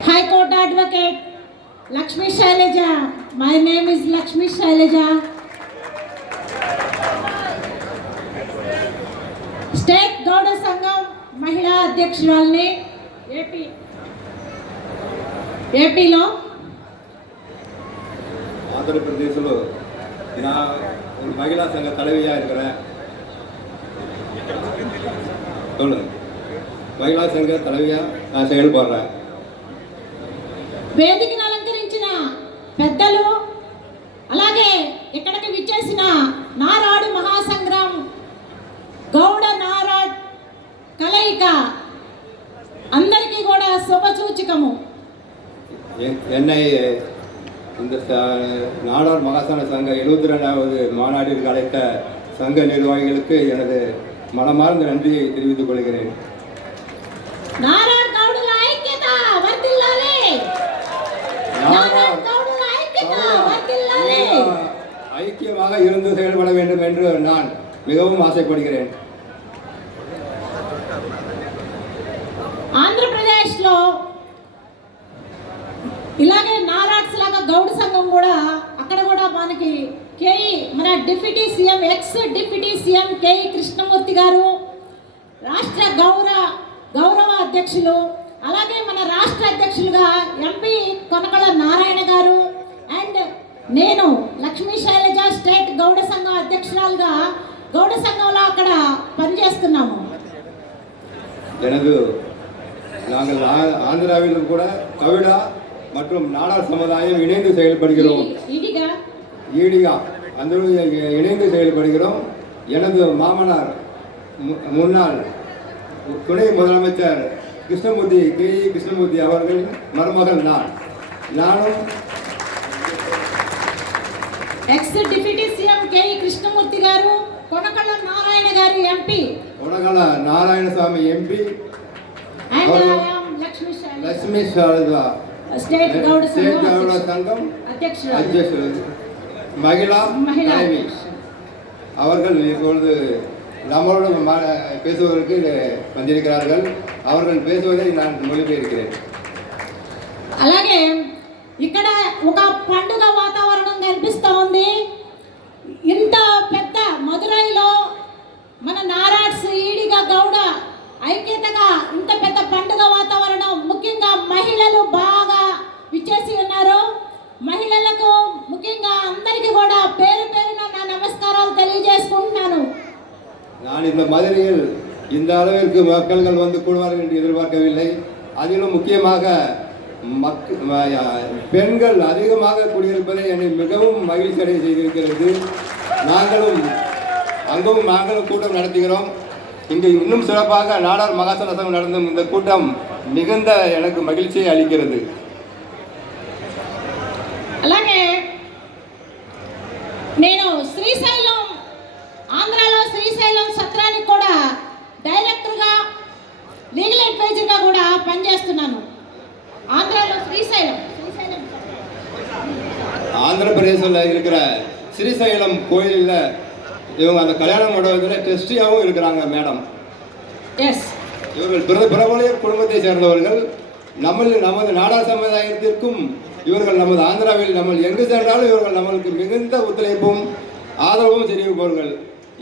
High Court Advocate Lakshmi Shailaja. My name is Lakshmi Shailaja. State Gauda Sangam Mahila Adhyakshuralni ఏపీలో ஆந்திரப்பிரதேசில் நான் ஒரு மகிழா சங்க தலைவியாக இருக்கிறேன். சொல்லுங்க, మహిళా సంఘ தலைவியாக நான் செயல்படுறேன். వేదికను అలంకరించిన పెద్దలు, అలాగే ఇక్కడికి విచ్చేసిన నారాడు మహాసంగ్రామ్ గౌడ నారాడ్ కలయిక అందరికీ కూడా శుభసూచకము. என்னை இந்த நாடார் மகாசன சங்க 72வது மாநாட்டிற்கு அழைத்த சங்க நிர்வாகிகளுக்கு எனது மனமார்ந்த நன்றியை தெரிவித்துக் கொள்கிறேன். నారాడ్ గౌడుల ఐక్యత వర్ధిల్లాలి. నారాడ్ గౌడుల ఐక్యత వర్ధిల్లాలి. ஐக்கியமாக இருந்து செயல்பட வேண்டும் என்று நான் மிகவும் ஆசைப்படுகிறேன். ఆంధ్రప్రదేశ్లో ఇలాగే నారాడ్స్ లాగా గౌడ సంఘం కూడా అక్కడ కూడా మనకి కేఈ మన deputy CM ex deputy CM K E Krishnamurthy గారు, రాష్ట్ర గౌరవ అధ్యక్షులు, అలాగే మన రాష్ట్ర అధ్యక్షులుగా ఎంపీ కొనకళ్ళ నారాయణ గారు అండ్ నేను లక్ష్మీ శైలజ స్టేట్ గౌడ సంఘం అధ్యక్షురాలుగా గౌడ సంఘంలో అక్కడ పనిచేస్తున్నాము. நாங்கள் ஆந்திராவிலும் கூட கவிடா மற்றும் நாடார் சமுதாயம் இணைந்து செயல்படுகிறோம். ஈடிகா அந்த இணைந்து செயல்படுகிறோம். எனது மாமனார் முன்னாள் துணை முதலமைச்சர் கிருஷ்ணமூர்த்தி கேஇ கிருஷ்ணமூர்த்தி அவர்களின் மருமகன் நானும் ex deputy CM K E Krishnamurthy గారు, కొనకళ్ళ నారాయణ గారు MP, Konakalla Narayanaswamy MP, Lakshmi Sarada state Gowda సంఘం అధ్యక్షులు மகிழா தலைவி அவர்கள் இப்பொழுது நம்மளோடு பேசுவதற்கு வந்திருக்கிறார்கள். அவர்கள் பேசுவதை நான் மொழிபெயர்க்கிறேன். అలాగే ఇక్కడ ఒక పండుగ వాతావరణం కనిపిస్తూ ఉంది. ఇంత పెద్ద మదురైలో మన నారాడ్స్ ఈడిగా గౌడ ఐక్యతగా ఇంత పెద్ద పండుగ వాతావరణం, ముఖ్యంగా మహిళలు బాగా విచ్చేసి ఉన్నారు. మహిళలకు ముఖ్యంగా అందరికీ కూడా పేరు పేరున నా నమస్కారాలు తెలియజేసుకుంటున్నాను. நான் இந்த மதுரையில் இந்த அளவிற்கு மக்கள்கள் வந்து கூடுவார்கள் என்று எதிர்பார்க்கவில்லை. அதிலும் முக்கியமாக பெண்கள் அதிகமாக கூடியிருப்பதை என்னை மிகவும் மகிழ்ச்சி அடைய செய்திருக்கிறது. நாங்களும் கூட்டம் நடத்துகிறோம். இங்கு இன்னும் சிறப்பாக நாடார் மகாசன சங்கம் நடந்தும் இந்த கூட்டம் மிகுந்த எனக்கு மகிழ்ச்சியை அளிக்கிறது. అలాగే నేను శ్రీశైలం, ఆంధ్రాలో శ్రీశైలం సత్రానికి కూడా డైరెక్టర్గా లీగల్ అడ్వైజర్గా కూడా పనిచేస్తున్నాను. ఆంధ్రాలో ஆந்திரப்பிரதேசில் இருக்கிற ஸ்ரீசைலம் கோயிலில் இவங்க அந்த கல்யாண மண்டபத்தில் ட்ரஸ்டியாகவும் இருக்கிறாங்க மேடம். எஸ், இவர்கள் பிரபல குடும்பத்தை சேர்ந்தவர்கள். நமது நாடார் சமுதாயத்திற்கும் இவர்கள் நமது ஆந்திராவில் நம்ம எங்கு சென்றாலும் இவர்கள் நம்மளுக்கு மிகுந்த ஒத்துழைப்பும் ஆதரவும் தெரிவிப்பார்கள்.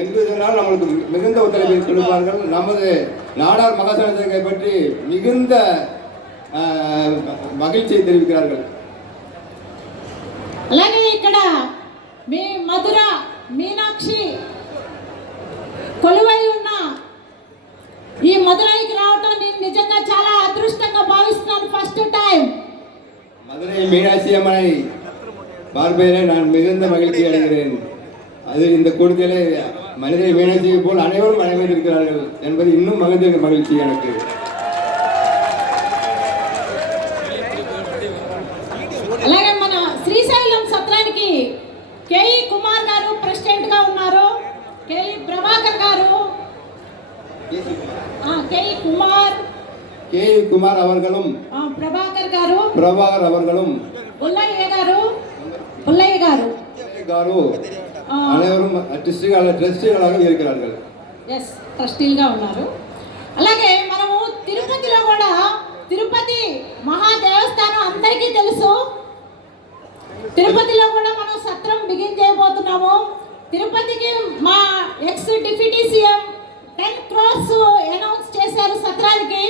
எங்கு சென்றாலும் நம்மளுக்கு மிகுந்த ஒத்துழைப்பை கொடுப்பார்கள். நமது நாடார் மகாசனத்தை பற்றி மிகுந்த மகிழ்ச்சியை தெரிவிக்கிறார்கள். అలాగే ఇక్కడ మీ మధుర మీనాక్షి కొలువై ఉన్న ఈ మధురైకి రావటం నేను నిజంగా చాలా అదృష్టంగా భావిస్తున్నాను. ఫస్ట్ టైం மதுரை மீனாட்சி அம்மனை பார்ப்பதிலே நான் மிகுந்த மகிழ்ச்சி அடைகிறேன். அது இந்த கூட்டத்திலே மதுரை மீனாட்சியை போல் அனைவரும் அனைவரிருக்கிறார்கள் என்பது இன்னும் மகிழ்ச்சி எனக்கு. అలాగే మన శ్రీశైలం సత్రానికి కేఈ కుమార్ గారు ప్రెసిడెంట్గా ఉన్నారు. కేఈ ప్రభాకర్ గారు, கேஇ குமார் அவர்களும், ప్రభాకర్ அவர்களும், పుల్లయ్య గారు அனைவரும் ட்ரஸ்டிகளாக இருக்கிறார்கள். ఎస్, ట్రస్టీలుగా ఉన్నారు. అలాగే మనము తిరుపతిలో కూడా తిరుపతి మహాదేవ అందరికీ తెలుసు, తిరుపతిలో కూడా మనం సత్రం బిగిన్ చేయబోతున్నాము. తిరుపతికి మా X deputy CM 10 crores announce చేశారు సత్రానికి.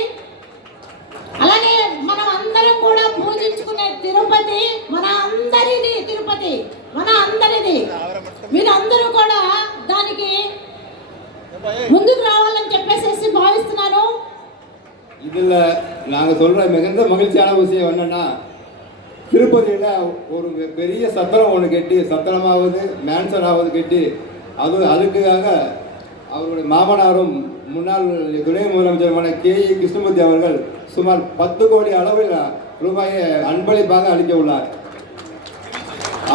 అలాగే మనం అందరం కూడా పూజించుకునే తిరుపతి మన అందరిది. తిరుపతి మన అందరిది. మీరందరూ కూడా దానికి ముందుకు రావాలని చెప్పేసి భావిస్తున్నాను. இதில் நாங்கள் சொல்கிற மிகுந்த மகிழ்ச்சியான விஷயம் என்னென்னா, திருப்பதியில் ஒரு பெரிய சத்திரம் ஒன்று கட்டி, சத்திரமாவது மேன்சனாவது கட்டி, அதுக்காக அவருடைய மாமனாரும் முன்னாள் துணை முதலமைச்சருமான KE கிருஷ்ணமூர்த்தி அவர்கள் சுமார் 10 கோடி அளவில் ரூபாயை அன்பளிப்பாக அளிக்க உள்ளார்.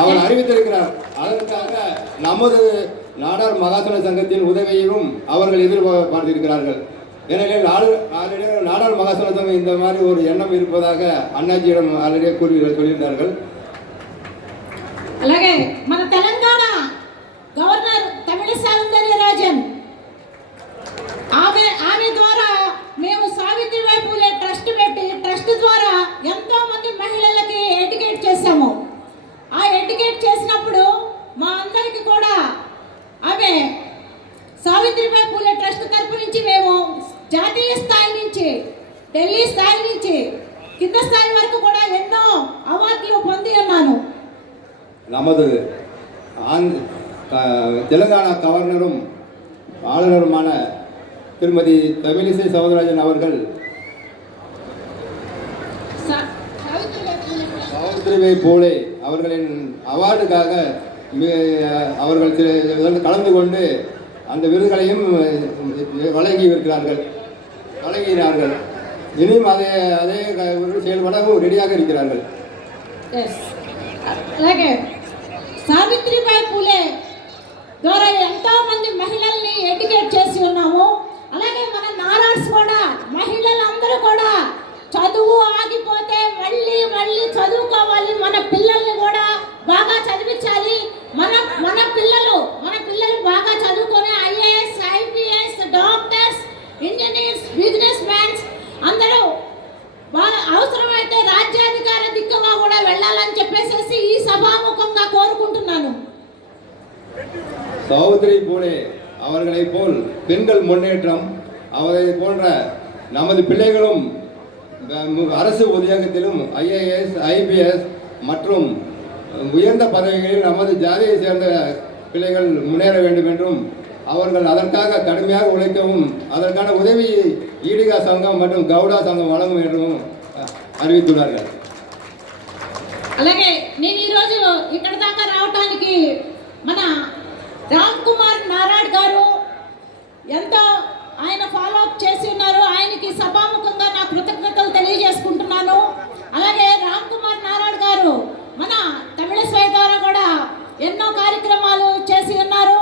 அவர் அறிவித்திருக்கிறார். அதற்காக நமது நாடார் மகாசன சங்கத்தின் உதவியையும் அவர்கள் எதிர்பார்த்திருக்கிறார்கள். எனவே நாடார் மகாசன சங்கம் இந்த மாதிரி ஒரு எண்ணம் இருப்பதாக அண்ணாச்சியிடம் ஆல்ரெடியே சொல்லியிருந்தார்கள். అలాగే మన తెలంగాణ గవర్నర్ తమిళ సౌందర్యరాజన్ ఆమె ద్వారా మేము సావిత్రిబాయి పూలే ట్రస్ట్ పెట్టి, ట్రస్ట్ ద్వారా ఎంతో మంది మహిళలకి ఎడ్యుకేట్ చేశాము. ఆ ఎడ్యుకేట్ చేసినప్పుడు మా అందరికి కూడా ఆమె సావిత్రిబాయి పూలే ట్రస్ట్ తరపు నుంచి మేము జాతీయ స్థాయి నుంచి, ఢిల్లీ స్థాయి నుంచి కింద స్థాయి వరకు కూడా ఎన్నో అవార్డులు పొంది ఉన్నాను. நமது தெலுங்கானா கவர்னரும் ஆளுநருமான திருமதி தமிழிசை சவுந்தரராஜன் அவர்கள் சாவித்ரிபாய் பூலே அவர்களின் அவார்டுக்காக அவர்கள் கலந்து கொண்டு அந்த விருதுகளையும் வழங்கினார்கள். இனியும் அதே செயல்படவும் ரெடியாக இருக்கிறார்கள். అలాగే సావిత్రిబాయి పూలే ద్వారా ఎంతో మంది మహిళల్ని ఎడ్యుకేట్ చేసి ఉన్నాము. అలాగే మన నారాడ్స్ కూడా మహిళలందరూ కూడా చదువు ఆగిపోతే మళ్ళీ చదువుకోవాలి. మన పిల్లల్ని కూడా బాగా చదివించాలి. మన పిల్లలు బాగా చదువుకొని IAS, IPS, doctors, engineers, business mans అందరూ అవసరమైతే రాజ్యాధికార దిక్కుగా కూడా వెళ్ళాలని చెప్పేసి ఈ సభాముఖంగా కోరుకుంటున్నాను. சௌத்ரி பூலே அவர்களைப் போல் பெண்கள் முன்னேற்றம், அவரை போன்ற நமது பிள்ளைகளும் அரசு உத்தியோகத்திலும் IAS, IPS மற்றும் உயர்ந்த பதவிகளில் நமது ஜாதியை சேர்ந்த பிள்ளைகள் முன்னேற வேண்டும் என்றும், அவர்கள் அதற்காக கடுமையாக உழைக்கவும் அதற்கான உதவியை ஈடிகா சங்கம் மற்றும் கவுடா சங்கம் வழங்கும் என்றும் அறிவித்துள்ளார்கள். అలాగే నేను ఈరోజు ఇక్కడ దాకా రావడానికి మన రామ్ కుమార్ నారాడ్ గారు ఎంతో ఆయన ఫాలో అప్ చేసి ఉన్నారు. ఆయనకి సభాముఖంగా నా కృతజ్ఞతలు తెలియజేసుకుంటున్నాను. అలాగే రామ్ కుమార్ నారాడ్ గారు మన తమిళ స్వై ద్వారా కూడా ఎన్నో కార్యక్రమాలు చేసి ఉన్నారు.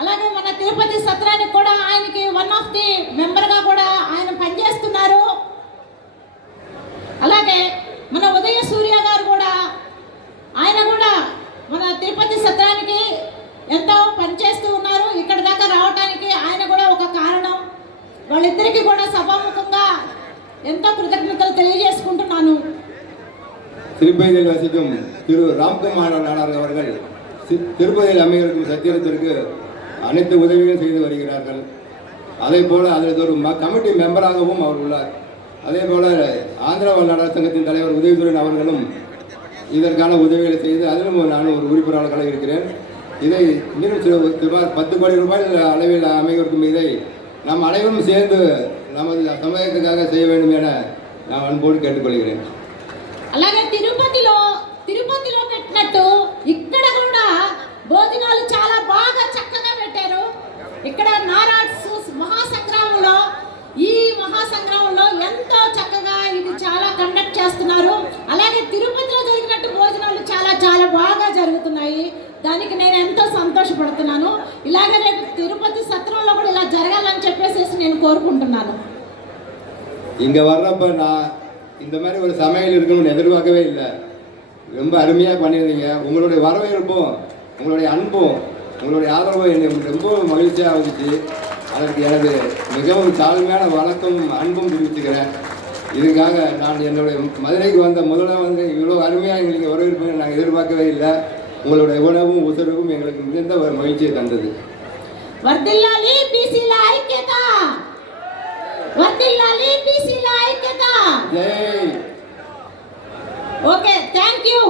అలాగే మన తిరుపతి సత్రానికి కూడా ఆయనకి వన్ ఆఫ్ ది మెంబర్గా కూడా ఆయన పనిచేస్తున్నారు. అలాగే మన ఉదయ సూర్య గారు కూడా ఆయన కూడా మన తిరుపతి సత్రానికి ఎంతో పనిచేస్తూ ఉన్నారు. ఇక్కడ దాకా రావడానికి ఆయన కూడా ఒక కారణం. వాళ్ళిద్దరికీ కూడా సభాముఖంగా ఎంతో కృతజ్ఞతలు తెలియజేసుకుంటున్నాను. திருப்பதியில் வசிக்கும் திரு ராம்குமார் நாடார் அவர்கள் திருப்பதியில் அமைந்திருக்கும் சத்திரத்திற்கு அனைத்து உதவிகளும் செய்து வருகிறார்கள். அதே போல் அதில் ஒரு கமிட்டி மெம்பராகவும் அவர் உள்ளார். அதே போல் ஆந்திரா நாடார் சங்கத்தின் தலைவர் உதயசூரன் அவர்களும் இதற்கான உதவிகளை செய்து அதிலும் நான் ஒரு உறுப்பினராக இருக்கிறேன். இதை இன்னும் சுமார் 10 கோடி ரூபாய் அளவில் அமைந்திருக்கும் இதை நம் அனைவரும் சேர்ந்து நமது சமுதாயத்துக்காக செய்ய வேண்டும் என நான் அன்போடு கேட்டுக்கொள்கிறேன். అలాగే తిరుపతిలో పెట్టినట్టు ఇక్కడ కూడా భోజనాలు చాలా బాగా చక్కగా పెట్టారు. ఇక్కడ నారాడ్స్ మహాసంగ్రామంలో ఎంతో చక్కగా ఇది చాలా కండక్ట్ చేస్తున్నారు. అలాగే తిరుపతిలో జరిగినట్టు భోజనాలు చాలా బాగా జరుగుతున్నాయి. దానికి నేను ఎంతో సంతోషపడుతున్నాను. ఇలాగే రేపు తిరుపతి సత్రంలో కూడా ఇలా జరగాలని చెప్పేసి నేను కోరుకుంటున్నాను. இங்கே வர்றப்ப நான் இந்த மாதிரி ஒரு சமையல் இருக்கணும்னு எதிர்பார்க்கவே இல்லை. ரொம்ப அருமையாக பண்ணியிருந்தீங்க. உங்களுடைய வரவேற்பும் உங்களுடைய அன்பும் உங்களுடைய ஆதரவும் என்னை ரொம்ப மகிழ்ச்சியாக இருந்துச்சு. அதற்கு எனது மிகவும் தாழ்மையான வணக்கமும் அன்பும் தெரிவிச்சுக்கிறேன். இதுக்காக நான் என்னுடைய மதுரைக்கு வந்த முதல்ல வந்து இவ்வளோ அருமையாக எங்களுக்கு வரவேற்பு நாங்கள் எதிர்பார்க்கவே இல்லை. உங்களுடைய உணவும் உத்தரவும் எங்களுக்கு மிகுந்த ஒரு மகிழ்ச்சியை தந்தது. వర్ధిల్లాలి బీసీల ఐక్యత, వర్ధిల్లాలి బీసీల ఐక్యత. జై. Okay, thank you.